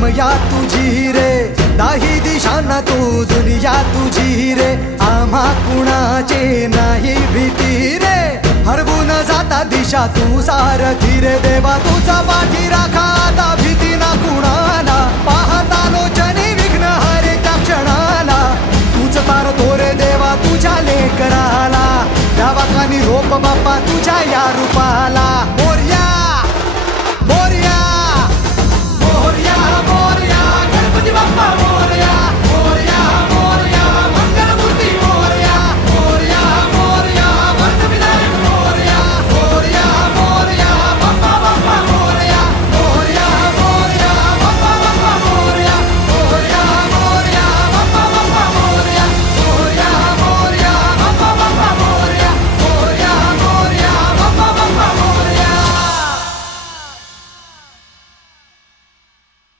महिमा तुझी रे, दाही दिशांना तू दुनिया तुझी रे. आम्हा कुणाचे नाही भीती रे, हरवून जाता दिशा तू सारथी रे. देवा तुझा पाठी राखा आता भीती ना कुणाला, पाहता लोचनी विघ्न हरे त्या क्षणाला. तूच तारतो रे देवा तुझ्या लेकराला, द्यावा का निरोप बाप्पा तुझ्या या रूपाला.